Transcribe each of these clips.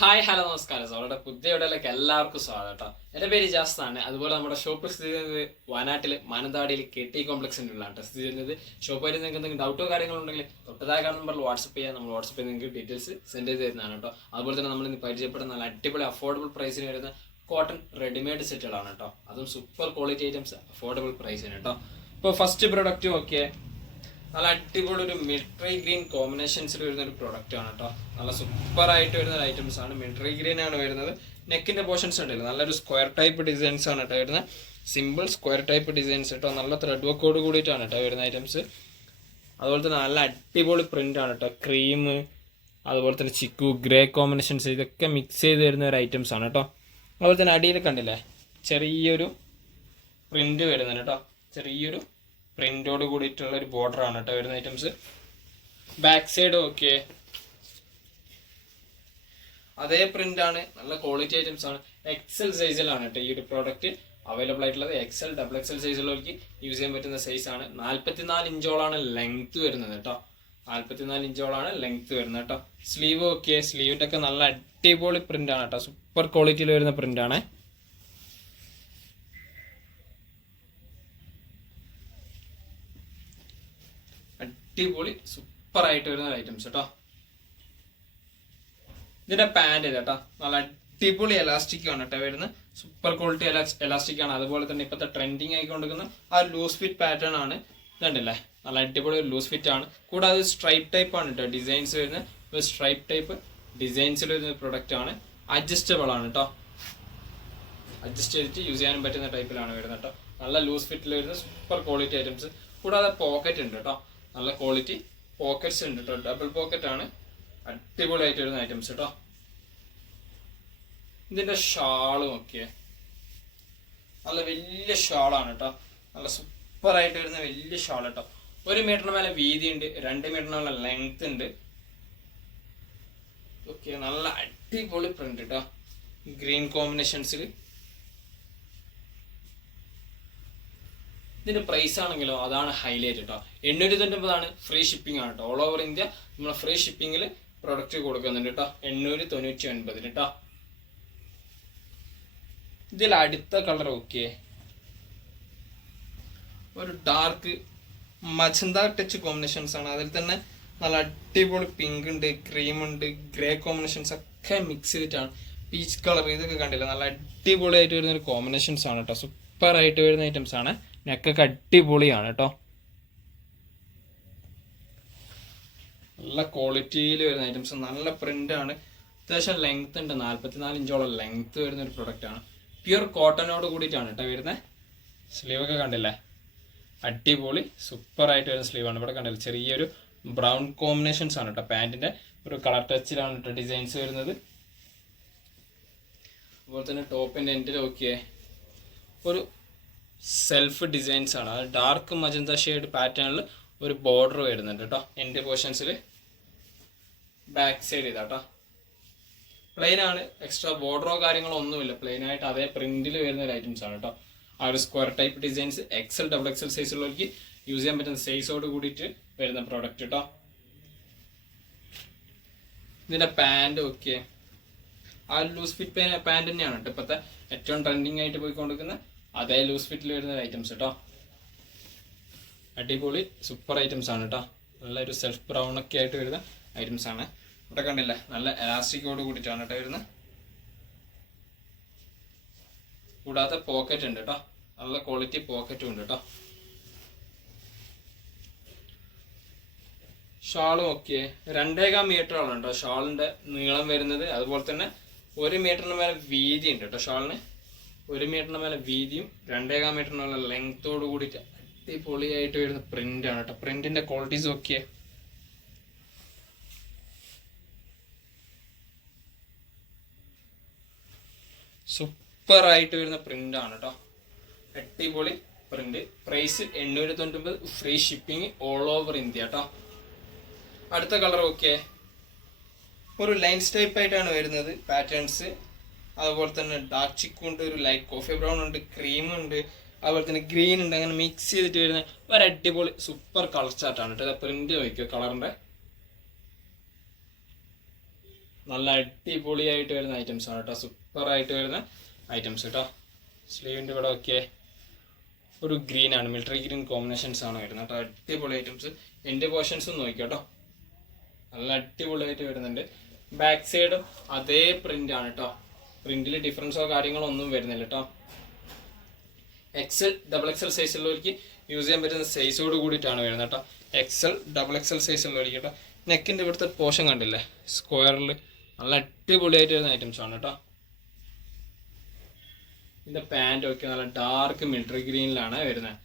Hi hello നമസ്കാരം. അവരുടെ പുതിയ വീഡിയോയിലേക്ക് എല്ലാവർക്കും സ്വാഗതം കേട്ടോ. എൻ്റെ പേര് ജാസ്താണ്. അതുപോലെ നമ്മുടെ ഷോപ്പ് സ്ഥിതി ചെയ്യുന്നത് വയനാട്ടിൽ മാനന്തവാടിയിൽ KT കോംപ്ലക്സിൻ്റെ ഉള്ളതാണ് സ്ഥിതി ചെയ്യുന്നത്. ഷോപ്പായിട്ട് നിങ്ങൾക്ക് എന്തെങ്കിലും ഡൗട്ടോ കാര്യങ്ങളോ ഉണ്ടെങ്കിൽ തൊട്ടതായ നമ്പറിൽ വാട്സപ്പ് ചെയ്യാൻ നമ്മൾ വാട്സപ്പ് ചെയ്ത് നിങ്ങൾക്ക് ഡീറ്റെയിൽസ് സെൻഡ് ചെയ്ത് തരുന്നതാണ് കേട്ടോ. അതുപോലെ തന്നെ നമ്മൾ ഇന്ന് പരിചയപ്പെടുന്ന നല്ല അടിപൊളി അഫോർഡബിൾ പ്രൈസിന് വരുന്ന കോട്ടൺ റെഡിമെയ്ഡ് സെറ്റുകളാണ് കേട്ടോ. അതും സൂപ്പർ ക്വാളിറ്റി ഐറ്റംസ് അഫോർഡബിൾ പ്രൈസിന് കേട്ടോ. ഇപ്പോൾ ഫസ്റ്റ് പ്രൊഡക്റ്റ് ഓക്കെ, നല്ല അടിപൊളി ഒരു മിലിറ്ററി ഗ്രീൻ കോമ്പിനേഷൻസിൽ വരുന്ന ഒരു പ്രൊഡക്റ്റ് ആണ് കേട്ടോ. നല്ല സൂപ്പർ ആയിട്ട് വരുന്ന ഒരു ഐറ്റംസ് ആണ്. മിലിറ്ററി ഗ്രീൻ ആണ് വരുന്നത്. നെക്കിന്റെ പോർഷൻസ് ഉണ്ടല്ലോ, നല്ലൊരു സ്ക്വയർ ടൈപ്പ് ഡിസൈൻസ് ആണ് കേട്ടോ വരുന്നത്. സിമ്പിൾ സ്ക്വയർ ടൈപ്പ് ഡിസൈൻസ് കേട്ടോ. നല്ല ത്രെഡ് വർക്കോട് കൂടിയിട്ടാണ് കേട്ടോ വരുന്ന ഐറ്റംസ്. അതുപോലെ തന്നെ നല്ല അടിപൊളി പ്രിന്റ് ആണ് കേട്ടോ. ക്രീം, അതുപോലെ തന്നെ ചിക്കു, ഗ്രേ കോമ്പിനേഷൻസ്, ഇതൊക്കെ മിക്സ് ചെയ്ത് വരുന്ന ഒരു ഐറ്റംസ് ആണ് കേട്ടോ. അതുപോലെ തന്നെ അടിയിൽ കണ്ടില്ലേ ചെറിയൊരു പ്രിന്റ് വരുന്നുണ്ട് കേട്ടോ. ചെറിയൊരു പ്രിന്റോട് കൂടിയിട്ടുള്ള ഒരു ബോർഡർ ആണ് കേട്ടോ വരുന്ന ഐറ്റംസ്. ബാക്ക് സൈഡ് ഓക്കെ, അതേ പ്രിന്റ് ആണ്. നല്ല ക്വാളിറ്റി ഐറ്റംസ് ആണ്. XL സൈസിലാണ് കേട്ടോ ഈ ഒരു പ്രോഡക്റ്റ് അവൈലബിൾ ആയിട്ടുള്ളത്. XL, XXL സൈസുള്ളവർക്ക് യൂസ് ചെയ്യാൻ പറ്റുന്ന സൈസ് ആണ്. 44 ഇഞ്ചോളാണ് ലെങ്ത് വരുന്നത് കേട്ടോ. 44 ഇഞ്ചോളാണ് ലെങ്ത് വരുന്നത് കേട്ടോ. സ്ലീവ് ഓക്കെ, സ്ലീവിന്റെ ഒക്കെ നല്ല അടിപൊളി പ്രിന്റ് ആണ് കേട്ടോ. സൂപ്പർ ക്വാളിറ്റിയിൽ വരുന്ന പ്രിന്റ് ആണ്. അടിപൊളി സൂപ്പർ ആയിട്ട് വരുന്ന ഐറ്റംസ് കേട്ടോ. ഇതിന്റെ പാന്റ് കേട്ടോ നല്ല അടിപൊളി എലാസ്റ്റിക് ആണ് കേട്ടോ വരുന്നത്. സൂപ്പർ ക്വാളിറ്റി എലാസ്റ്റിക് ആണ്. അതുപോലെ തന്നെ ഇപ്പോഴത്തെ ട്രെൻഡിങ് ആയിക്കൊണ്ടിരിക്കുന്ന ആ ലൂസ് ഫിറ്റ് പാറ്റേൺ ആണ്. ഇതുണ്ടല്ലേ, നല്ല അടിപൊളി ഒരു ലൂസ് ഫിറ്റ് ആണ്. കൂടാതെ സ്ട്രൈപ്പ് ടൈപ്പ് ആണ് കേട്ടോ ഡിസൈൻസ് വരുന്നത്. ഒരു സ്ട്രൈപ്പ് ടൈപ്പ് ഡിസൈൻസിൽ വരുന്ന പ്രൊഡക്റ്റ് ആണ്. അഡ്ജസ്റ്റബിൾ ആണ് കേട്ടോ. അഡ്ജസ്റ്റ് ചെയ്തിട്ട് യൂസ് ചെയ്യാനും പറ്റുന്ന ടൈപ്പിലാണ് വരുന്നത് കേട്ടോ. നല്ല ലൂസ് ഫിറ്റിൽ വരുന്ന സൂപ്പർ ക്വാളിറ്റി ഐറ്റംസ്. കൂടാതെ പോക്കറ്റ് ഉണ്ട് കേട്ടോ. നല്ല ക്വാളിറ്റി പോക്കറ്റ്സ് ഉണ്ട് കേട്ടോ. ഡബിൾ പോക്കറ്റ് ആണ്. അടിപൊളിയായിട്ട് വരുന്ന ഐറ്റംസ് കേട്ടോ. ഇതിന്റെ ഷാളും ഒക്കെ നല്ല വലിയ ഷാളാണ് കേട്ടോ. നല്ല സൂപ്പർ ആയിട്ട് വരുന്ന വലിയ ഷാൾ കേട്ടോ. 1 മീറ്ററിന് മേലെ വീതി ഉണ്ട്, 2 മീറ്ററിന് മേലെ ലെങ്ത് ഉണ്ട്. ഓക്കെ, നല്ല അടിപൊളി പ്രിന്റ് കേട്ടോ. ഗ്രീൻ കോമ്പിനേഷൻസിൽ. ഇതിന്റെ പ്രൈസ് ആണെങ്കിലോ അതാണ് ഹൈലൈറ്റ് കേട്ടോ. 899 ഫ്രീ ഷിപ്പിംഗ് ആണ് കേട്ടോ. ഓൾ ഓവർ ഇന്ത്യ നമ്മൾ ഫ്രീ ഷിപ്പിംഗിൽ പ്രൊഡക്റ്റ് കൊടുക്കുന്നുണ്ട് കേട്ടോ. 899 കേട്ടോ. ഇതിൽ അടുത്ത കളർ ഓക്കെ, ഒരു ഡാർക്ക് മജന്ത ടച്ച് കോമ്പിനേഷൻസ് ആണ്. അതിൽ തന്നെ നല്ല അടിപൊളി പിങ്ക് ഉണ്ട്, ക്രീം ഉണ്ട്, ഗ്രേ കോമ്പിനേഷൻസ് ഒക്കെ മിക്സ് ചെയ്തിട്ടാണ്. പീച്ച് കളർ, ഇതൊക്കെ കണ്ടില്ല, നല്ല അടിപൊളിയായിട്ട് വരുന്ന ഒരു കോമ്പിനേഷൻസ് ആണ് കേട്ടോ. സൂപ്പർ ആയിട്ട് വരുന്ന ഐറ്റംസ് ആണ്. നെക്കൊക്കെ അടിപൊളിയാണ് കേട്ടോ. നല്ല ക്വാളിറ്റിയിൽ വരുന്ന ഐറ്റംസ്, നല്ല പ്രിന്റ് ആണ്. അത്യാവശ്യം ലെങ്ത് ഉണ്ട്, 44 ഇഞ്ചോളം ലെങ്ത് വരുന്ന ഒരു പ്രൊഡക്റ്റ് ആണ്. പ്യുർ കോട്ടനോട് കൂടിയിട്ടാണ് കേട്ടോ വരുന്നത്. സ്ലീവ് ഒക്കെ കണ്ടില്ലേ, അടിപൊളി സൂപ്പർ ആയിട്ട് വരുന്ന സ്ലീവ് ആണ്. ഇവിടെ കണ്ടില്ല ചെറിയൊരു ബ്രൗൺ കോമ്പിനേഷൻസ് ആണ് കേട്ടോ. പാൻറ്റിന്റെ ഒരു കളർ ടച്ചിലാണ് കേട്ടോ ഡിസൈൻസ് വരുന്നത്. അതുപോലെ തന്നെ ടോപ്പിന്റെ എൻഡിൽ നോക്കിയേ ഒരു സെൽഫ് ഡിസൈൻസ് ആണ്. അത് ഡാർക്ക് മജന്ത ഷെയ്ഡ് പാറ്റേണിൽ ഒരു ബോർഡർ വരുന്നുണ്ട് കേട്ടോ എൻഡ് പോർഷൻസിൽ. ബാക്ക് സൈഡ് ഇതാട്ടോ പ്ലെയിൻ ആണ്. എക്സ്ട്രാ ബോർഡറോ കാര്യങ്ങളോ ഒന്നുമില്ല. പ്ലെയിൻ ആയിട്ട് അതേ പ്രിന്റിൽ വരുന്ന ഒരു ഐറ്റംസ് ആണ് കേട്ടോ. ആ ഒരു square type designs XL, XXL സൈസുള്ളവർക്ക് യൂസ് ചെയ്യാൻ പറ്റുന്ന സൈസോട് കൂടിയിട്ട് വരുന്ന പ്രോഡക്റ്റ് കേട്ടോ. ഇതിന്റെ പാൻറ് ഓക്കെ, ആ ലൂസ് ഫിറ്റ് പാൻറ് തന്നെയാണ് കേട്ടോ ഇപ്പോഴത്തെ ഏറ്റവും ട്രെൻഡിങ് ആയിട്ട് പോയിക്കൊണ്ടിരിക്കുന്ന അതേ ലൂസ് ഫിറ്റിൽ വരുന്ന ഐറ്റംസ് കേട്ടോ. അടിപൊളി സൂപ്പർ ഐറ്റംസ് ആണ് കേട്ടോ. നല്ലൊരു സെൽഫ് ബ്രൗൺ ഒക്കെ ആയിട്ട് വരുന്ന ഐറ്റംസ് ആണ്. ഇവിടെ കണ്ടില്ല, നല്ല എലാസ്റ്റിക്കോട് കൂടിയിട്ടാണ് കേട്ടോ വരുന്നത്. കൂടാതെ പോക്കറ്റ് ഉണ്ട് കേട്ടോ. നല്ല ക്വാളിറ്റി പോക്കറ്റും ഉണ്ട് കേട്ടോ. ഷാളും ഓക്കെ, 2.25 മീറ്ററാണ് കേട്ടോ ഷാളിന്റെ നീളം വരുന്നത്. അതുപോലെ തന്നെ 1 മീറ്ററിന് മേലെ വീതി ഉണ്ട് കേട്ടോ ഷാളിന്. 1 മീറ്ററിന് മേലെ വീതിയും 2.25 മീറ്ററിന് മേലെ ലെങ്ത്തോട് കൂടിയിട്ട് അടിപൊളിയായിട്ട് വരുന്ന പ്രിന്റ് ആണ് കേട്ടോ. പ്രിന്റിന്റെ ക്വാളിറ്റീസ് ഒക്കെ സൂപ്പർ ആയിട്ട് വരുന്ന പ്രിന്റ് ആണ് കേട്ടോ. അടിപൊളി print. Price 899, free shipping all over India കേട്ടോ. അടുത്ത കളർ ഓക്കെ, ഒരു ലൈൻസ് ടൈപ്പ് ആയിട്ടാണ് വരുന്നത് പാറ്റേൺസ്. അതുപോലെ തന്നെ ഡാർക്ക് ചിക്ക് ഉണ്ട്, ഒരു ലൈറ്റ് കോഫി ബ്രൗൺ ഉണ്ട്, ക്രീം ഉണ്ട്, അതുപോലെ തന്നെ ഗ്രീൻ ഉണ്ട്. അങ്ങനെ മിക്സ് ചെയ്തിട്ട് വരുന്ന ഒരു അടിപൊളി സൂപ്പർ കളർ ചാർട്ടാണ് കേട്ടോ. പ്രിന്റ് നോക്കിയോ കളറിന്റെ, നല്ല അടിപൊളിയായിട്ട് വരുന്ന ഐറ്റംസ് ആണ് കേട്ടോ, സൂപ്പറായിട്ട് വരുന്ന ഐറ്റംസ് കേട്ടോ. സ്ലീവിൻ്റെ ഇവിടെ ഒക്കെ ഒരു ഗ്രീൻ ആണ്, മിലിറ്ററി ഗ്രീൻ കോമ്പിനേഷൻസ് ആണ് വരുന്നത് കേട്ടോ. അടിപൊളി ഐറ്റംസ്. എൻ്റെ പോർഷൻസും നോക്കി കേട്ടോ, നല്ല അടിപൊളിയായിട്ട് വരുന്നുണ്ട്. ബാക്ക് സൈഡും അതേ പ്രിന്റ് ആണ് കേട്ടോ, പ്രിന്റിൽ ഡിഫറൻസോ കാര്യങ്ങളോ ഒന്നും വരുന്നില്ല കേട്ടോ. XL XXL സൈസുള്ളവർക്ക് യൂസ് ചെയ്യാൻ പറ്റുന്ന സൈസോട് കൂടിയിട്ടാണ് വരുന്നത് കേട്ടോ. XL XXL സൈസുള്ളവർക്ക് കേട്ടോ. നെക്കിൻ്റെ ഇവിടുത്തെ പോർഷൻ കണ്ടില്ലേ, സ്ക്വയറിൽ നല്ല അടിപൊളിയായിട്ട് വരുന്ന ഐറ്റംസ് ആണ് കേട്ടോ. ഇതിൻ്റെ പാൻറ് ഒക്കെ നല്ല ഡാർക്ക് മിലിറ്ററി ഗ്രീനിലാണ് വരുന്നത്,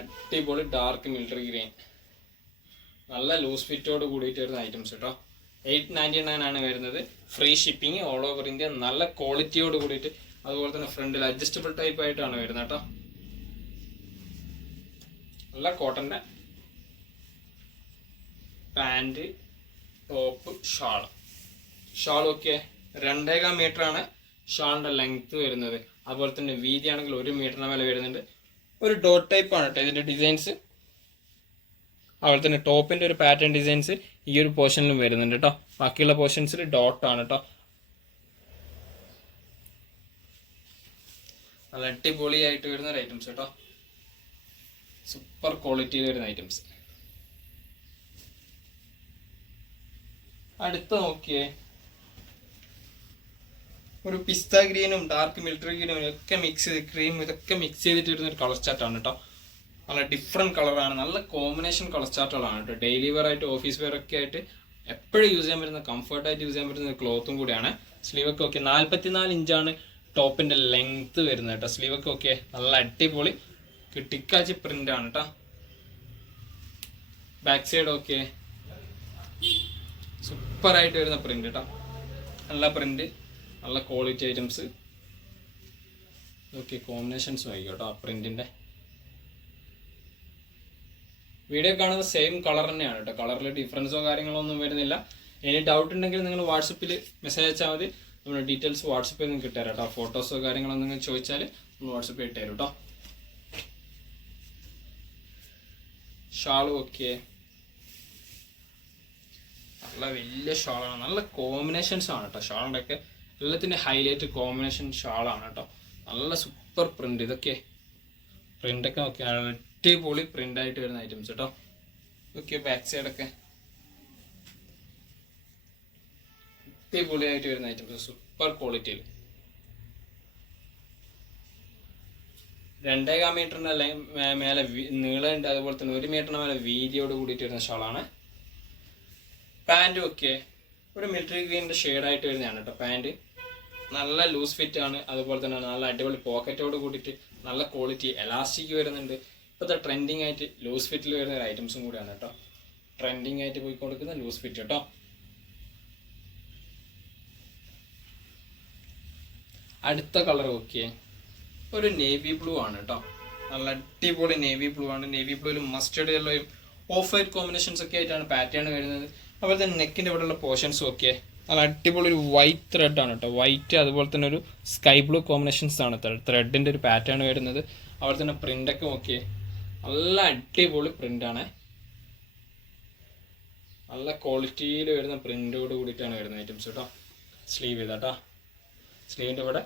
അടിപൊളി ഡാർക്ക് മിലിറ്ററി ഗ്രീൻ, നല്ല ലൂസ് ഫിറ്റോട് കൂടിയിട്ട് വരുന്ന ഐറ്റംസ് കേട്ടോ. 899 ആണ് വരുന്നത്. Free shipping all over India. നല്ല ക്വാളിറ്റിയോട് കൂടിയിട്ട്, അതുപോലെ തന്നെ ഫ്രണ്ടിൽ അഡ്ജസ്റ്റബിൾ ടൈപ്പ് ആയിട്ടാണ് വരുന്നത് കേട്ടോ. നല്ല കോട്ടൻ്റെ പാൻറ്, ടോപ്പ്, ഷാളൊക്കെ 2.25 മീറ്ററാണ് ഷാളിൻ്റെ ലെങ്ത്ത് വരുന്നത്. അതുപോലെ തന്നെ വീതി ആണെങ്കിൽ 1 മീറ്ററിന് മേലെ വരുന്നുണ്ട്. ഒരു ഡോട്ട് ടൈപ്പ് ആണ് കേട്ടോ ഇതിൻ്റെ ഡിസൈൻസ്. അതുപോലെ തന്നെ ടോപ്പിൻ്റെ ഒരു പാറ്റേൺ ഡിസൈൻസ് ഈ ഒരു പോർഷനിലും വരുന്നുണ്ട് കേട്ടോ. ബാക്കിയുള്ള പോർഷൻസിൽ ഡോട്ടാണ് കേട്ടോ. നല്ല അടിപൊളിയായിട്ട് വരുന്ന ഒരു ഐറ്റംസ് കേട്ടോ, സൂപ്പർ ക്വാളിറ്റിയിൽ വരുന്ന ഐറ്റംസ്. അടുത്ത നോക്കിയേ, ഒരു പിസ്ത ഗ്രീനും ഡാർക്ക് മിലിറ്ററി ഗ്രീനും ഒക്കെ മിക്സ് ചെയ്ത്, ക്രീം ഇതൊക്കെ മിക്സ് ചെയ്തിട്ട് വരുന്ന ഒരു കളർ ചാർട്ടാണ് കേട്ടോ. നല്ല ഡിഫറെൻറ്റ് കളറാണ്, നല്ല കോമ്പിനേഷൻ കളർ ചാർട്ടുകളാണ് കേട്ടോ. ഡെയിലി വെയർ ആയിട്ട്, ഓഫീസ് വെയർ ഒക്കെ ആയിട്ട് എപ്പോഴും യൂസ് ചെയ്യാൻ പറ്റുന്ന, കംഫർട്ടായിട്ട് യൂസ് ചെയ്യാൻ പറ്റുന്ന ക്ലോത്തും കൂടിയാണ്. സ്ലീവൊക്കെ ഓക്കെ 44 ഇഞ്ചാണ് ടോപ്പിൻ്റെ ലെങ്ത്ത് വരുന്നത് കേട്ടോ. സ്ലീവൊക്കെ ഓക്കെ നല്ല അടിപൊളി കിട്ടിക്കാച്ചി പ്രിൻ്റ് ആണ് കേട്ടോ. ബാക്ക് സൈഡ് ഓക്കെ സൂപ്പറായിട്ട് വരുന്ന പ്രിൻ്റ് കേട്ടോ, നല്ല പ്രിൻ്റ്, നല്ല ക്വാളിറ്റി ഐറ്റംസ്. ഓക്കെ കോമ്പിനേഷൻസും ആയി കേട്ടോ. ആ പ്രിൻറ്റിൻ്റെ വീഡിയോ കാണുന്ന സെയിം കളർ തന്നെയാണ് കേട്ടോ, കളറിൽ ഡിഫറൻസോ കാര്യങ്ങളോ ഒന്നും വരുന്നില്ല. ഇനി ഡൗട്ട് ഉണ്ടെങ്കിൽ നിങ്ങൾ വാട്സപ്പിൽ മെസ്സേജ് അയച്ചാൽ മതി, നമ്മുടെ ഡീറ്റെയിൽസ് വാട്സപ്പിൽ നിന്ന് കിട്ടുതരാം കേട്ടോ. ഫോട്ടോസോ കാര്യങ്ങളോ നിങ്ങൾ ചോദിച്ചാൽ നമ്മൾ വാട്സപ്പിൽ ഇട്ടുതരും കേട്ടോ. ഷാളും ഓക്കെ നല്ല വലിയ ഷാളാണ്, നല്ല കോമ്പിനേഷൻസ് ആണ് കേട്ടോ. ഷാളിൻ്റെ ഒക്കെ എല്ലാത്തിൻ്റെ ഹൈലൈറ്റ് കോമ്പിനേഷൻ ഷാളാണ് കേട്ടോ. നല്ല സൂപ്പർ പ്രിൻ്റ്, ഇതൊക്കെ പ്രിൻ്റൊക്കെ ഓക്കെ അടിപൊളി പ്രിൻ്റ് ആയിട്ട് വരുന്ന ഐറ്റംസ് കേട്ടോ. ഓക്കെ ബാക്ക് സൈഡൊക്കെ അടിപൊളിയായിട്ട് വരുന്ന ഐറ്റംസ്, സൂപ്പർ ക്വാളിറ്റിയിൽ. 2.25 മീറ്ററിൻ്റെ മേലെ നീളമുണ്ട്, അതുപോലെ തന്നെ 1 മീറ്ററിന് മേലെ വീതിയോട് കൂടിയിട്ട് വരുന്ന ഷാളാണ്. പാൻറ്റും ഒക്കെ ഒരു മിലിറ്ററി ഗ്രീനിൻ്റെ ഷെയ്ഡായിട്ട് വരുന്നതാണ് കേട്ടോ. പാൻറ്റ് നല്ല ലൂസ് ഫിറ്റ് ആണ്, അതുപോലെ തന്നെ നല്ല അടിപൊളി പോക്കറ്റോട് കൂടിയിട്ട് നല്ല ക്വാളിറ്റി എലാസ്റ്റിക് വരുന്നുണ്ട്. ഇപ്പോഴത്തെ ട്രെൻഡിങ് ആയിട്ട് ലൂസ് ഫിറ്റിൽ വരുന്ന ഒരു ഐറ്റംസും കൂടിയാണ് കേട്ടോ. ട്രെൻഡിങ് ആയിട്ട് പോയി കൊടുക്കുന്ന ലൂസ് ഫിറ്റ് കേട്ടോ. അടുത്ത കളർ ഓക്കെ ഒരു നേവി ബ്ലൂ ആണ് കേട്ടോ, നല്ല അടിപൊളി നേവി ബ്ലൂ ആണ്. നേവി ബ്ലൂവിലും മസ്റ്റേർഡ് യെല്ലോയും ഓഫ് വൈറ്റ് കോമ്പിനേഷൻസ് ഒക്കെ ആയിട്ടാണ് പാറ്റേൺ വരുന്നത്. അതുപോലെ തന്നെ നെക്കിൻ്റെ ഇവിടെയുള്ള പോർഷൻസും ഒക്കെ നല്ല അടിപൊളി ഒരു വൈറ്റ് ത്രെഡ് ആണ് കേട്ടോ. വൈറ്റ് അതുപോലെ തന്നെ ഒരു സ്കൈ ബ്ലൂ കോമ്പിനേഷൻസ് ആണ് ത്രെഡിൻ്റെ ഒരു പാറ്റേൺ വരുന്നത്. അതുപോലെ തന്നെ പ്രിൻ്റൊക്കെ ഓക്കെ നല്ല അടിപൊളി പ്രിൻ്റാണ്, നല്ല ക്വാളിറ്റിയിൽ വരുന്ന പ്രിൻ്റോട് കൂടിയിട്ടാണ് വരുന്ന ഐറ്റംസ് കേട്ടോ. സ്ലീവ് ചെയ്താട്ടോ, സ്ലീവിൻ്റെ ഇവിടെ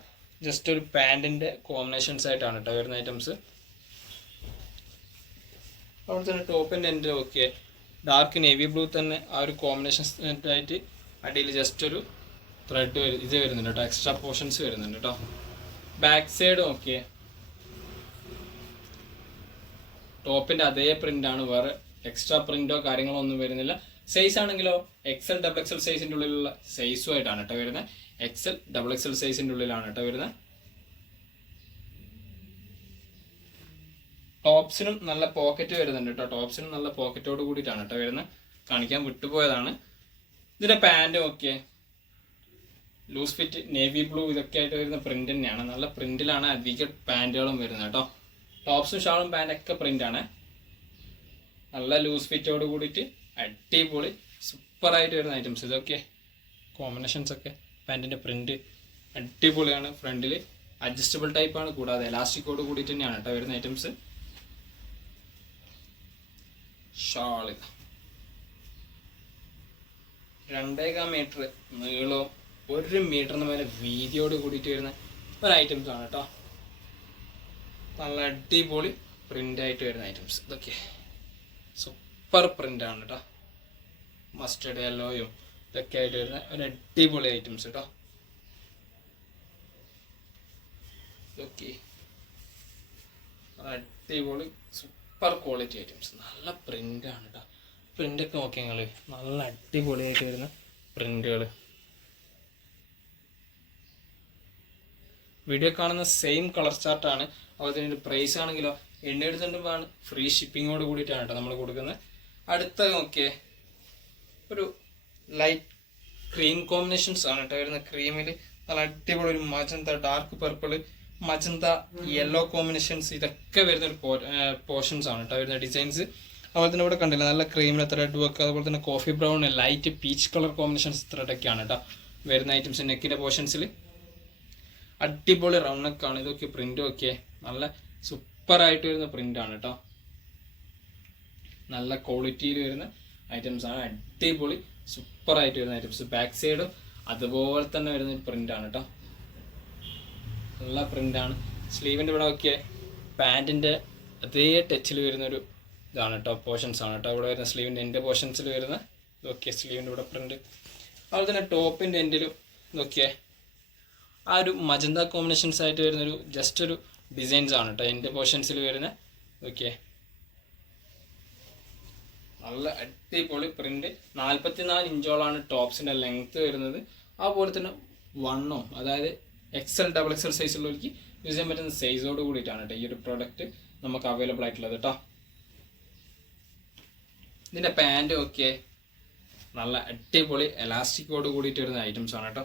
ജസ്റ്റ് ഒരു പാൻറ്റിൻ്റെ കോമ്പിനേഷൻസ് ആയിട്ടാണ് കേട്ടോ വരുന്ന ഐറ്റംസ്. അതുപോലെ തന്നെ ടോപ്പിൻ്റെ എൻ്റെ ഓക്കെ ഡാർക്ക് നേവി ബ്ലൂ തന്നെ ആ ഒരു കോമ്പിനേഷൻസ് ആയിട്ട് അടിയിൽ ജസ്റ്റ് ഒരു ത്രെഡ് ഇത് വരുന്നുണ്ട് കേട്ടോ, എക്സ്ട്രാ പോർഷൻസ് വരുന്നുണ്ട് കേട്ടോ. ബാക്ക് സൈഡ് ഓക്കെ ടോപ്പിൻ്റെ അതേ പ്രിൻ്റാണ്, വേറെ എക്സ്ട്രാ പ്രിൻ്റോ കാര്യങ്ങളോ ഒന്നും വരുന്നില്ല. സൈസ് ആണെങ്കിലോ XL XXL സൈസിൻ്റെ ഉള്ളിലുള്ള സൈസും ആയിട്ടാണ് കേട്ടോ വരുന്നത്. XL XXL സൈസിൻ്റെ ഉള്ളിലാണ് കേട്ടോ വരുന്നത്. ടോപ്സിനും നല്ല പോക്കറ്റ് വരുന്നുണ്ട് കേട്ടോ, ടോപ്സിനും നല്ല പോക്കറ്റോട് കൂടിയിട്ടാണ് കേട്ടോ വരുന്നത്. കാണിക്കാൻ വിട്ടുപോയതാണ്. ഇതിൻ്റെ pant okay loose fit navy blue ഇതൊക്കെ ആയിട്ട് വരുന്ന പ്രിൻ്റ് തന്നെയാണ്, നല്ല പ്രിൻറ്റിലാണ് അധികം പാൻറ്റുകളും വരുന്നത് കേട്ടോ. ടോപ്സും ഷാളും പാൻറ്റൊക്കെ പ്രിൻ്റാണ്, നല്ല ലൂസ് ഫിറ്റോട് കൂടിയിട്ട് അടിപൊളി സൂപ്പറായിട്ട് വരുന്ന ഐറ്റംസ്. ഇതൊക്കെ കോമ്പിനേഷൻസ് ഒക്കെ പാൻറ്റിൻ്റെ പ്രിൻറ്റ് അടിപൊളിയാണ്. ഫ്രണ്ടിൽ അഡ്ജസ്റ്റബിൾ ടൈപ്പാണ്, കൂടാതെ എലാസ്റ്റിക്കോട് കൂടിയിട്ട് തന്നെയാണ് കേട്ടോ വരുന്ന ഐറ്റംസ്. ഷാൾ 2.25 മീറ്റർ നീളവും 1 മീറ്ററിന് മേലെ വീതിയോട് കൂടിയിട്ട് വരുന്ന ഒരു ഐറ്റംസ് ആണ് കേട്ടോ. നല്ല അടിപൊളി പ്രിന്റ് ആയിട്ട് വരുന്ന ഐറ്റംസ്. ഇതൊക്കെ സൂപ്പർ പ്രിന്റ് ആണ് കേട്ടോ. മസ്റ്റേർഡ് യെല്ലോയും ഇതൊക്കെ ആയിട്ട് വരുന്ന ഒരു അടിപൊളി ഐറ്റംസ് കേട്ടോ. ഇതൊക്കെ അടിപൊളി സൂപ്പർ ക്വാളിറ്റി ഐറ്റംസ്. നല്ല പ്രിന്റ് ആണ് കേട്ടോ. പ്രിന്റൊക്കെ നോക്കി നിങ്ങൾ, നല്ല അടിപൊളിയായിട്ട് വരുന്ന പ്രിന്റുകൾ. വീഡിയോ കാണുന്ന സെയിം കളർ ചാർട്ടാണ്. അതുപോലെ തന്നെ പ്രൈസ് ആണെങ്കിലോ 800 ഫ്രീ ഷിപ്പിങ്ങോട് കൂടിയിട്ടാണ് കേട്ടോ നമ്മൾ കൊടുക്കുന്നത്. അടുത്ത നോക്കിയേ ഒരു ലൈറ്റ് ക്രീം കോമ്പിനേഷൻസ് ആണ് കേട്ടോ വരുന്ന. ക്രീമിൽ നല്ല അടിപൊളി ഒരു magenta, dark purple, magenta, yellow combinations ഇതൊക്കെ വരുന്ന ഒരു പോർഷൻസ് ആണ് കേട്ടോ വരുന്ന ഡിസൈൻസ്. അതുപോലെ തന്നെ ഇവിടെ കണ്ടില്ല നല്ല ക്രീമിൽ ത്രെഡ് വർക്ക്, അതുപോലെ തന്നെ coffee brown, light peach colour combinations ത്രെഡൊക്കെയാണ് കേട്ടോ വരുന്ന ഐറ്റംസ്. നെക്കിൻ്റെ പോർഷൻസിൽ അടിപൊളി റൗണ്ട് നെക്കാണ്. ഇതൊക്കെ പ്രിന്റ് ഒക്കെ നല്ല സൂപ്പറായിട്ട് വരുന്ന പ്രിന്റാണ് കേട്ടോ. നല്ല ക്വാളിറ്റിയിൽ വരുന്ന ഐറ്റംസ് ആണ്. അടിപൊളി സൂപ്പറായിട്ട് വരുന്ന ഐറ്റംസ്. ബാക്ക് സൈഡും അതുപോലെ തന്നെ വരുന്ന പ്രിന്റാണ് കേട്ടോ. നല്ല പ്രിന്റാണ്. സ്ലീവിൻ്റെ ഇവിടെ നോക്കിയേ പാൻറ്റിൻ്റെ അതേ ടച്ചിൽ വരുന്നൊരു ഇതാണ് കേട്ടോ, പോർഷൻസ് ആണ് കേട്ടോ ഇവിടെ വരുന്ന. സ്ലീവിൻ്റെ എൻ്റെ പോർഷൻസിൽ വരുന്ന ഇതൊക്കെ സ്ലീവിൻ്റെ ഇവിടെ പ്രിന്റ്. അതുപോലെ തന്നെ ടോപ്പിൻ്റെ എൻഡിലും ഇതൊക്കെ ആ ഒരു മജന്ത കോമ്പിനേഷൻസ് ആയിട്ട് വരുന്നൊരു ജസ്റ്റ് ഒരു ഡിസൈൻസ് ആണ് കേട്ടോ എൻ്റെ പോർഷൻസിൽ വരുന്ന. ഓക്കെ, നല്ല അടിപൊളി പ്രിന്റ്. 44 ഇഞ്ചോളാണ് ടോപ്സിൻ്റെ ലെങ്ത്ത് വരുന്നത്. അതുപോലെ തന്നെ വണ്ണും, അതായത് XL XXL സൈസുള്ളവർക്ക് യൂസ് ചെയ്യാൻ പറ്റുന്ന സൈസോട് കൂടിയിട്ടാണ് കേട്ടോ ഈ ഒരു പ്രോഡക്റ്റ് നമുക്ക് അവൈലബിൾ ആയിട്ടുള്ളത് കേട്ടോ. ഇതിൻ്റെ പാൻറ് ഒക്കെ നല്ല അടിപൊളി എലാസ്റ്റിക്കോട് കൂടിയിട്ട് വരുന്ന ഐറ്റംസ് ആണ് കേട്ടോ.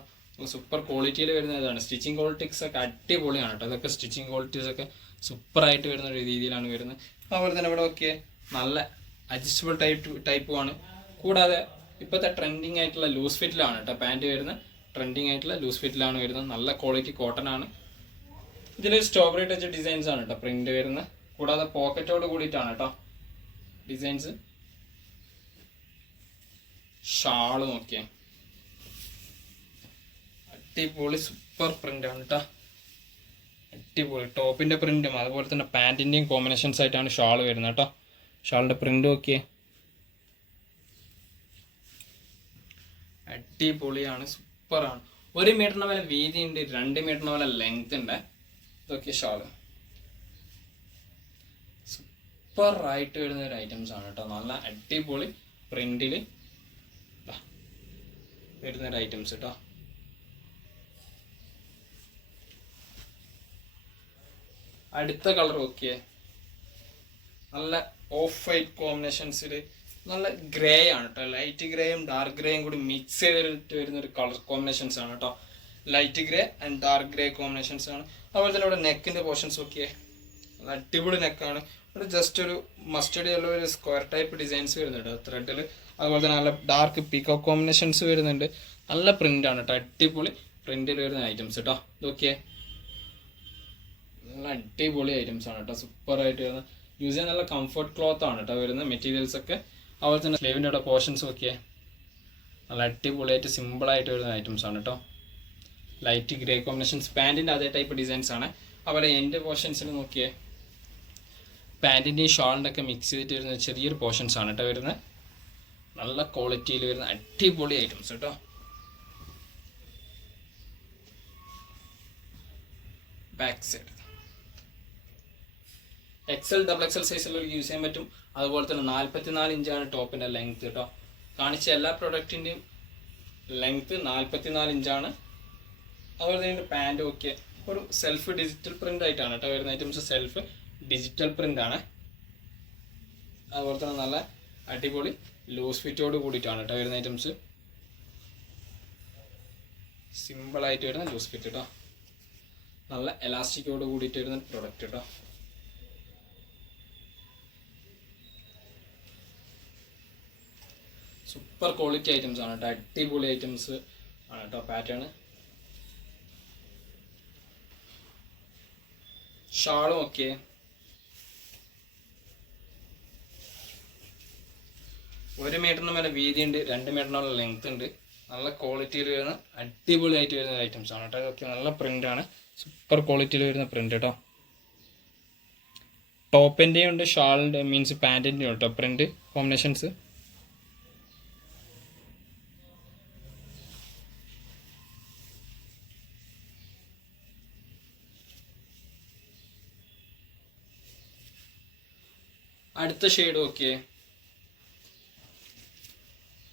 സൂപ്പർ ക്വാളിറ്റിയിൽ വരുന്ന ഇതാണ്. സ്റ്റിച്ചിങ് ക്വാളിറ്റീസ് ഒക്കെ അടിപൊളിയാണ് കേട്ടോ. ഇതൊക്കെ സ്റ്റിച്ചിങ് ക്വാളിറ്റീസ് ഒക്കെ സൂപ്പറായിട്ട് വരുന്ന ഒരു രീതിയിലാണ് വരുന്നത്. അതുപോലെ തന്നെ ഇവിടെ ഒക്കെ നല്ല അഡ്ജസ്റ്റബിൾ ടൈപ്പുമാണ്. കൂടാതെ ഇപ്പോഴത്തെ ട്രെൻഡിങ് ആയിട്ടുള്ള ലൂസ് ഫിറ്റിലാണ് കേട്ടോ പാൻറ് വരുന്നത്. ട്രെൻഡിങ് ആയിട്ടുള്ള ലൂസ് ഫിറ്റിലാണ് വരുന്നത്. നല്ല ക്വാളിറ്റി കോട്ടൺ ആണ്. ഇതിലൊരു സ്ട്രോബെറി ടച്ച് ഡിസൈൻസ് ആണ് കേട്ടോ പ്രിന്റ് വരുന്നത്. കൂടാതെ പോക്കറ്റോട് കൂടിയിട്ടാണ് കേട്ടോ ഡിസൈൻസ്. ഷാള് നോക്കിയേ അടിപൊളി സൂപ്പർ പ്രിന്റ് ആണ് കേട്ടോ. അടിപൊളി ടോപ്പിന്റെ പ്രിന്റും അതുപോലെ തന്നെ പാൻറ്റിന്റെയും കോമ്പിനേഷൻസ് ആയിട്ടാണ് ഷാൾ വരുന്നത് കേട്ടോ. ഷാളിന്റെ പ്രിന്റ് നോക്കിയേ അടിപൊളിയാണ്, സൂപ്പറാണ്. 1 മീറ്ററിന് മേലെ വീതി ഉണ്ട്, 2 മീറ്ററിന് മേലെ ലെങ്ത് ഉണ്ട്. ഇതൊക്കെ ഷാള് സൂപ്പറായിട്ട് വരുന്ന ഒരു ഐറ്റംസ് ആണ് കേട്ടോ. നല്ല അടിപൊളി പ്രിന്റിൽ വരുന്ന ഒരു ഐറ്റംസ് കേട്ടോ. അടുത്ത കളർ ഓക്കെ നല്ല ഓഫ് വൈറ്റ് കോമ്പിനേഷൻസിൽ നല്ല ഗ്രേ ആണ് കേട്ടോ. ലൈറ്റ് ഗ്രേയും ഡാർക്ക് ഗ്രേയും കൂടി മിക്സ് ചെയ്തിട്ട് വരുന്ന ഒരു കളർ കോമ്പിനേഷൻസ് ആണ് കേട്ടോ. Light grey and dark grey combinations ആണ്. അതുപോലെ തന്നെ ഇവിടെ നെക്കിൻ്റെ പോർഷൻസ് ഒക്കെ നല്ല അടിപൊളി നെക്കാണ്. ഇവിടെ ജസ്റ്റ് ഒരു മസ്റ്റേർഡ് യെല്ലോ ഒരു സ്ക്വയർ ടൈപ്പ് ഡിസൈൻസ് വരുന്നുണ്ട് ത്രെഡിൽ. അതുപോലെ തന്നെ നല്ല ഡാർക്ക് പീക്കോ കോമ്പിനേഷൻസ് വരുന്നുണ്ട്. നല്ല പ്രിന്റ് ആണ് കേട്ടോ. അടിപൊളി പ്രിന്റിൽ വരുന്ന ഐറ്റംസ് കേട്ടോ. ഇതൊക്കെ നല്ല അടിപൊളി ഐറ്റംസ് ആണ് കേട്ടോ. സൂപ്പറായിട്ട് വരുന്ന യൂസ് ചെയ്യാൻ നല്ല കംഫർട്ട് ക്ലോത്ത് ആണ് കേട്ടോ വരുന്ന മെറ്റീരിയൽസ് ഒക്കെ. അതുപോലെ തന്നെ സ്ലീവിൻ്റെ അവിടെ പോർഷൻസ് ഒക്കെ നല്ല അടിപൊളിയായിട്ട് സിമ്പിളായിട്ട് വരുന്ന ഐറ്റംസ് ആണ് കേട്ടോ. ലൈറ്റ് ഗ്രേ കോമ്പിനേഷൻസ് പാൻറ്റിൻ്റെ അതേ ടൈപ്പ് ഡിസൈൻസ് ആണ്. അതുപോലെ എൻ്റെ പോർഷൻസിൽ നോക്കിയേ പാൻറ്റിൻ്റെയും ഷാളിൻ്റെ ഒക്കെ മിക്സ് ചെയ്തിട്ട് വരുന്ന ചെറിയൊരു പോർഷൻസ് ആണ് കേട്ടോ വരുന്നത്. നല്ല ക്വാളിറ്റിയിൽ വരുന്ന അടിപൊളി ഐറ്റംസ് കേട്ടോ. ബാക്ക് സൈഡ് XL XXL സൈസുള്ളവർക്ക് യൂസ് ചെയ്യാൻ പറ്റും. അതുപോലെ തന്നെ 44 ഇഞ്ചാണ് ടോപ്പിൻ്റെ ലെങ്ത് കേട്ടോ. കാണിച്ച എല്ലാ പ്രൊഡക്റ്റിൻ്റെയും ലെങ്ത് 44 ഇഞ്ചാണ്. അതുപോലെ തന്നെ പാൻറ് ഒക്കെ ഒരു സെൽഫ് ഡിജിറ്റൽ പ്രിൻ്റ് ആയിട്ടാണ് കേട്ടോ വരുന്ന ഐറ്റംസ്. സെൽഫ് ഡിജിറ്റൽ പ്രിൻ്റ് ആണ്. അതുപോലെ തന്നെ നല്ല അടിപൊളി ലൂസ് ഫിറ്റോട് കൂടിയിട്ടാണ് കേട്ടോ വരുന്ന ഐറ്റംസ്. സിമ്പിളായിട്ട് വരുന്ന ലൂസ് ഫിറ്റ് കേട്ടോ. നല്ല എലാസ്റ്റിക്കോട് കൂടിയിട്ട് വരുന്ന പ്രൊഡക്റ്റ് കേട്ടോ. സൂപ്പർ ക്വാളിറ്റി ഐറ്റംസ് ആണ് കേട്ടോ. അടിപൊളി ഐറ്റംസ് ആണ് കേട്ടോ. പാറ്റേൺ ഷാളും ഒക്കെ 1 മീറ്ററിന് മേലെ വീതി ഉണ്ട്, 2 മീറ്ററിനുള്ള ലെങ്ത് ഉണ്ട്. നല്ല ക്വാളിറ്റിയിൽ വരുന്ന അടിപൊളിയായിട്ട് വരുന്ന ഐറ്റംസ് ആണ് കേട്ടോ. ഇതൊക്കെ നല്ല പ്രിൻ്റാണ്, സൂപ്പർ ക്വാളിറ്റിയിൽ വരുന്ന പ്രിൻ്റ് കേട്ടോ. ടോപ്പിൻ്റെയും ഉണ്ട്, ഷാളിൻ്റെ മീൻസ് പാൻറ്റിൻ്റെയും ഉണ്ട് കേട്ടോ പ്രിൻ്റ് കോമ്പിനേഷൻസ്. അടുത്ത ഷെയ്ഡ് ഓക്കെ,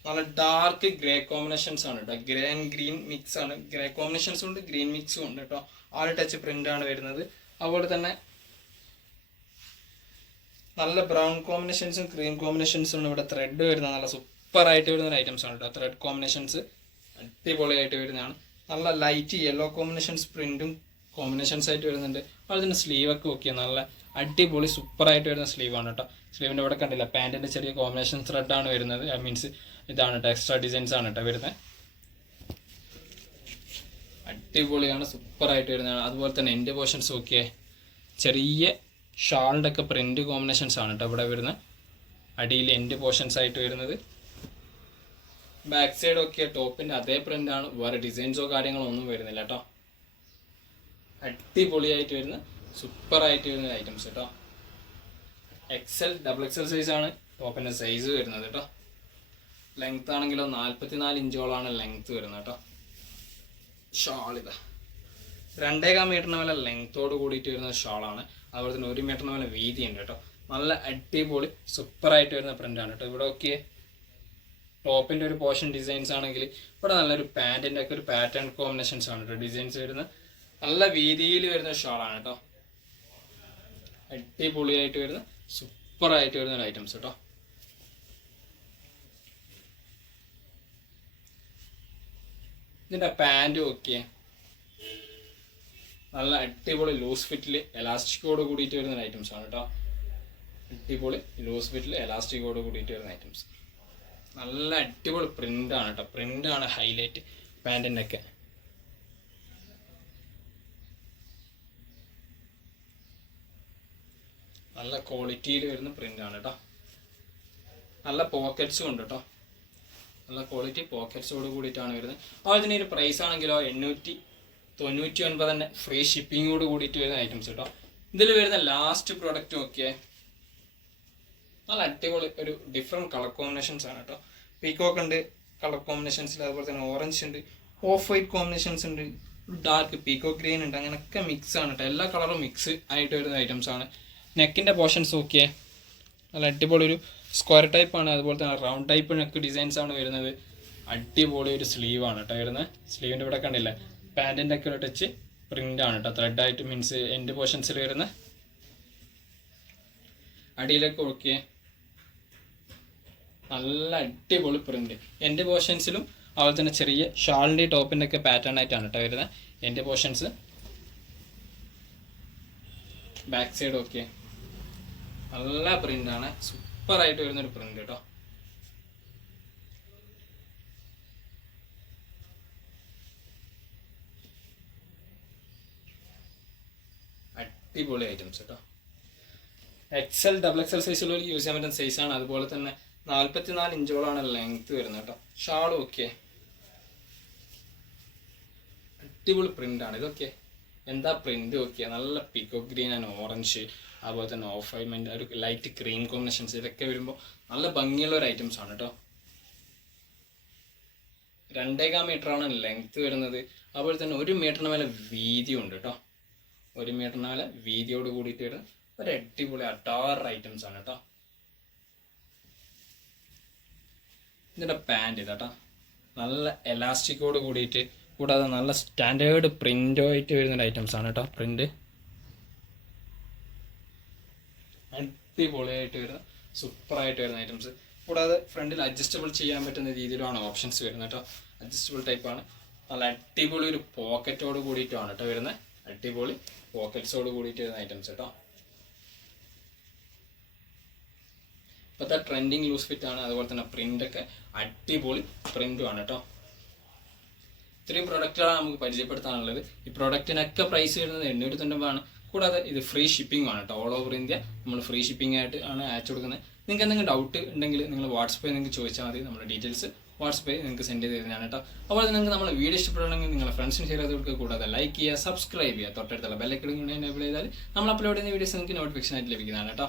നല്ല ഡാർക്ക് ഗ്രേ കോമ്പിനേഷൻസ് ആണ് കേട്ടോ. ഗ്രേ ആൻഡ് ഗ്രീൻ മിക്സ് ആണ്, ഗ്രേ കോമ്പിനേഷൻസും ഉണ്ട് ഗ്രീൻ മിക്സും ഉണ്ട് കേട്ടോ. ആ ഒരു ടച്ച് പ്രിന്റ് ആണ് വരുന്നത്. അതുപോലെ തന്നെ നല്ല ബ്രൗൺ കോമ്പിനേഷൻസും ക്രീം കോമ്പിനേഷൻസും ആണ് ഇവിടെ ത്രെഡ് വരുന്നത്. നല്ല സൂപ്പർ ആയിട്ട് വരുന്ന ഐറ്റംസ് ആണ് കേട്ടോ. ത്രെഡ് കോമ്പിനേഷൻസ് അടിപൊളിയായിട്ട് വരുന്നതാണ്. നല്ല ലൈറ്റ് യെല്ലോ കോമ്പിനേഷൻസ് പ്രിന്റും കോമ്പിനേഷൻസ് ആയിട്ട് വരുന്നുണ്ട്. അതുപോലെ തന്നെ സ്ലീവൊക്കെ നോക്കിയാൽ നല്ല അടിപൊളി സൂപ്പറായിട്ട് വരുന്ന സ്ലീവാണ് കേട്ടോ. സ്ലീവിൻ്റെ ഇവിടെ കണ്ടില്ല, പാൻറ്റിൻ്റെ ചെറിയ കോമ്പിനേഷൻ ത്രെഡാണ് വരുന്നത്. മീൻസ് ഇതാണ് കേട്ടോ, എക്സ്ട്രാ ഡിസൈൻസ് ആണ് കേട്ടോ വരുന്നത്. അടിപൊളിയാണ്, സൂപ്പറായിട്ട് വരുന്നതാണ്. അതുപോലെ തന്നെ എൻ്റെ പോർഷൻസ് നോക്കിയേ, ചെറിയ ഷാളിൻ്റെ ഒക്കെ പ്രിൻറ്റ് കോമ്പിനേഷൻസ് ആണ് കേട്ടോ ഇവിടെ വരുന്നത്. അടിയിൽ എൻ്റെ പോർഷൻസ് ആയിട്ട് വരുന്നത്. ബാക്ക് സൈഡ് ഒക്കെ ടോപ്പിൻ്റെ അതേ പ്രിൻ്റാണ്, വേറെ ഡിസൈൻസോ കാര്യങ്ങളോ ഒന്നും വരുന്നില്ല കേട്ടോ. അടിപൊളിയായിട്ട് വരുന്ന സൂപ്പറായിട്ട് വരുന്ന ഐറ്റംസ് കേട്ടോ. XL XXL സൈസാണ് ടോപ്പിൻ്റെ സൈസ് വരുന്നത് കേട്ടോ. ലെങ്ത് ആണെങ്കിലോ 44 ഇഞ്ചോളാണ് ലെങ്ത് വരുന്നത് കേട്ടോ. ഷാളിതാ 2.25 മീറ്ററിന് മേലെ ലെങ്ത്തോട് കൂടിയിട്ട് വരുന്ന ഷാളാണ്. അതുപോലെ തന്നെ 1 മീറ്ററിന് മേലെ വീതി ഉണ്ട് കേട്ടോ. നല്ല അടിപൊളി സൂപ്പറായിട്ട് വരുന്ന പ്രിൻ്റാണ് കേട്ടോ. ഇവിടെ ഒക്കെ ടോപ്പിൻ്റെ ഒരു പോർഷൻ ഡിസൈൻസ് ആണെങ്കിൽ ഇവിടെ നല്ലൊരു പാൻറ്റിൻ്റെ ഒക്കെ ഒരു പാറ്റേൺ കോമ്പിനേഷൻസ് ആണ് കേട്ടോ ഡിസൈൻസ് വരുന്നത്. നല്ല വീതിയിൽ വരുന്ന ഷാളാണ് കേട്ടോ. അടിപൊളിയായിട്ട് വരുന്ന സൂപ്പറായിട്ട് വരുന്ന ഐറ്റംസ് കേട്ടോ. ഇതിൻ്റെ പാൻറ് ഒക്കെ നല്ല അടിപൊളി ലൂസ് ഫിറ്റിൽ എലാസ്റ്റിക്കോട് കൂടിയിട്ട് വരുന്ന ഐറ്റംസ് ആണ് കേട്ടോ. അടിപൊളി ലൂസ് ഫിറ്റിൽ എലാസ്റ്റിക്കോട് കൂടിയിട്ട് വരുന്ന ഐറ്റംസ്. നല്ല അടിപൊളി പ്രിൻ്റാണ് കേട്ടോ. പ്രിൻ്റാണ് ഹൈലൈറ്റ് പാൻറ്റിൻ്റെ ഒക്കെ. നല്ല ക്വാളിറ്റിയിൽ വരുന്ന പ്രിൻ്റാണ് കേട്ടോ. നല്ല പോക്കറ്റ്സും ഉണ്ട് കേട്ടോ. നല്ല ക്വാളിറ്റി പോക്കറ്റ്സോട് കൂടിയിട്ടാണ് വരുന്നത്. അതുപോലെ തന്നെ ഒരു പ്രൈസ് ആണെങ്കിലോ 899 തന്നെ ഫ്രീ ഷിപ്പിങ്ങോട് കൂടിയിട്ട് വരുന്ന ഐറ്റംസ് കേട്ടോ. ഇതിൽ വരുന്ന ലാസ്റ്റ് പ്രോഡക്റ്റ് നോക്കിയേ, നല്ല അടിപൊളി ഒരു ഡിഫറെൻറ്റ് കളർ കോമ്പിനേഷൻസ് ആണ് കേട്ടോ. പീക്കോക്ക് ഉണ്ട് കളർ കോമ്പിനേഷൻസിൽ, അതുപോലെ തന്നെ ഓറഞ്ച് ഉണ്ട്, ഓഫ് വൈറ്റ് കോമ്പിനേഷൻസ് ഉണ്ട്, ഡാർക്ക് പീക്കോക്ക് ഗ്രീൻ ഉണ്ട്. അങ്ങനെയൊക്കെ മിക്സ് ആണ് കേട്ടോ. എല്ലാ കളറും മിക്സ് ആയിട്ട് വരുന്ന ഐറ്റംസ് ആണ്. നെക്കിൻ്റെ പോർഷൻസ് നോക്കിയേ, നല്ല അടിപൊളി ഒരു സ്ക്വയർ ടൈപ്പാണ്. അതുപോലെ തന്നെ റൗണ്ട് ടൈപ്പ് നെക്ക് ഡിസൈൻസ് ആണ് വരുന്നത്. അടിപൊളി ഒരു സ്ലീവാണ് കേട്ടോ വരുന്നത്. സ്ലീവിൻ്റെ ഇവിടെ കണ്ടില്ല, പാൻറ്റിൻ്റെ ഒക്കെ ഒരു ടച്ച് പ്രിൻ്റ് ആണ് കേട്ടോ. ത്രെഡായിട്ട് മീൻസ് എൻ്റെ പോർഷൻസിൽ വരുന്ന. അടിയിലൊക്കെ നോക്കിയേ, നല്ല അടിപൊളി പ്രിൻ്റ് എൻ്റെ പോർഷൻസിലും. അതുപോലെ തന്നെ ചെറിയ ഷാളിൻ്റെ ടോപ്പിൻ്റെ ഒക്കെ പാറ്റേൺ ആയിട്ടാണ് കേട്ടോ വരുന്നത് എൻ്റെ പോർഷൻസ്. ബാക്ക് സൈഡ് ഓക്കെ, നല്ല പ്രിൻ്റാണ്, സൂപ്പറായിട്ട് വരുന്നൊരു പ്രിൻ്റ് കേട്ടോ. അടിപൊളി ഐറ്റംസ് കേട്ടോ. XL XXL സൈസുള്ളവർക്ക് യൂസ് ചെയ്യാൻ പറ്റുന്ന സൈസാണ്. അതുപോലെ തന്നെ 44 ഇഞ്ചോളാണ് ലെങ്ത് വരുന്നത് കേട്ടോ. ഷാളും ഓക്കെ, അടിപൊളി പ്രിൻ്റാണ് ഇതൊക്കെ. എന്താ പ്രിൻ്റ് ഓക്കെ, നല്ല പീക്കോ ഗ്രീൻ ആൻഡ് ഓറഞ്ച്, അതുപോലെ തന്നെ ഓഫ് വൈറ്റ് ഒരു ലൈറ്റ് ക്രീം കോമ്പിനേഷൻസ്, ഇതൊക്കെ വരുമ്പോൾ നല്ല ഭംഗിയുള്ള ഒരു ഐറ്റംസ് ആണ് കേട്ടോ. 2.25 മീറ്ററാണ് ലെങ്ത് വരുന്നത്. അതുപോലെ തന്നെ 1 മീറ്ററിന് മേലെ വീതി ഉണ്ട് കേട്ടോ. 1 മീറ്ററിന് മേലെ വീതിയോട് കൂടിയിട്ട് വരുന്ന ഒരു അടിപൊളി അട്ടാറ് ഐറ്റംസ് ആണ് കേട്ടോ. ഇതിൻ്റെ പാൻറ് ഇതാട്ടോ, നല്ല എലാസ്റ്റിക്കോട് കൂടിയിട്ട്, കൂടാതെ നല്ല സ്റ്റാൻഡേർഡ് പ്രിൻ്റായിട്ട് വരുന്ന ഐറ്റംസ് ആണ് കേട്ടോ. പ്രിൻ്റ് അടിപൊളിയായിട്ട് വരുന്ന സൂപ്പറായിട്ട് വരുന്ന ഐറ്റംസ്. കൂടാതെ ഫ്രണ്ടിൽ അഡ്ജസ്റ്റബിൾ ചെയ്യാൻ പറ്റുന്ന രീതിയിലാണ് ഓപ്ഷൻസ് വരുന്നത് കേട്ടോ. അഡ്ജസ്റ്റബിൾ ടൈപ്പാണ്. നല്ല അടിപൊളി ഒരു പോക്കറ്റോട് കൂടിയിട്ടാണ് കേട്ടോ വരുന്നത്. അടിപൊളി പോക്കറ്റ്സോട് കൂടിയിട്ട് വരുന്ന ഐറ്റംസ് കേട്ടോ. ഇപ്പോഴത്തെ ട്രെൻഡിങ് ലൂസ് ഫിറ്റ് ആണ്. അതുപോലെ തന്നെ പ്രിൻ്റൊക്കെ അടിപൊളി പ്രിൻ്റുമാണ് കേട്ടോ. ഇത്രയും പ്രൊഡക്റ്റുകളാണ് നമുക്ക് പരിചയപ്പെടുത്താനുള്ളത്. ഈ പ്രൊഡക്റ്റിനൊക്കെ പ്രൈസ് വരുന്നത് 890 ആണ്. കൂടാതെ ഇത് ഫ്രീ ഷിപ്പിംഗ് ആണ് കേട്ടോ. ഓൾ ഓവർ ഇന്ത്യ നമ്മൾ ഫ്രീ ഷിപ്പിംഗ് ആയിട്ട് ആണ് അയച്ചു കൊടുക്കുന്നത്. നിങ്ങൾക്ക് എന്തെങ്കിലും ഡൗട്ട് ഉണ്ടെങ്കിൽ നിങ്ങൾ വാട്സപ്പിൽ നിങ്ങൾക്ക് ചോദിച്ചാൽ മതി. നമ്മുടെ ഡീറ്റെയിൽസ് വാട്സപ്പ് നിങ്ങൾക്ക് സെൻഡ് ചെയ്ത് തരുന്നതാണ് കേട്ടോ. അതുപോലെ നിങ്ങൾക്ക് നമ്മുടെ വീഡിയോ ഇഷ്ടപ്പെടുകയാണെങ്കിൽ നിങ്ങളുടെ ഫ്രണ്ട്സിന് ഷെയർ ചെയ്ത് കൊടുക്കുക. കൂടാതെ ലൈക്ക് ചെയ്യുക, സബ്സ്ക്രൈബ് ചെയ്യുക, തൊട്ടടുത്തുള്ള ബെല്ലൈക്കൺ കൂടി എനേബിൾ ചെയ്താൽ നമ്മൾ അപ്ലോഡ് ചെയ്യുന്ന വീഡിയോസ് നിങ്ങൾക്ക് നോട്ടിഫിക്കേഷൻ ആയിട്ട് ലഭിക്കുന്നതാണ് കേട്ടോ.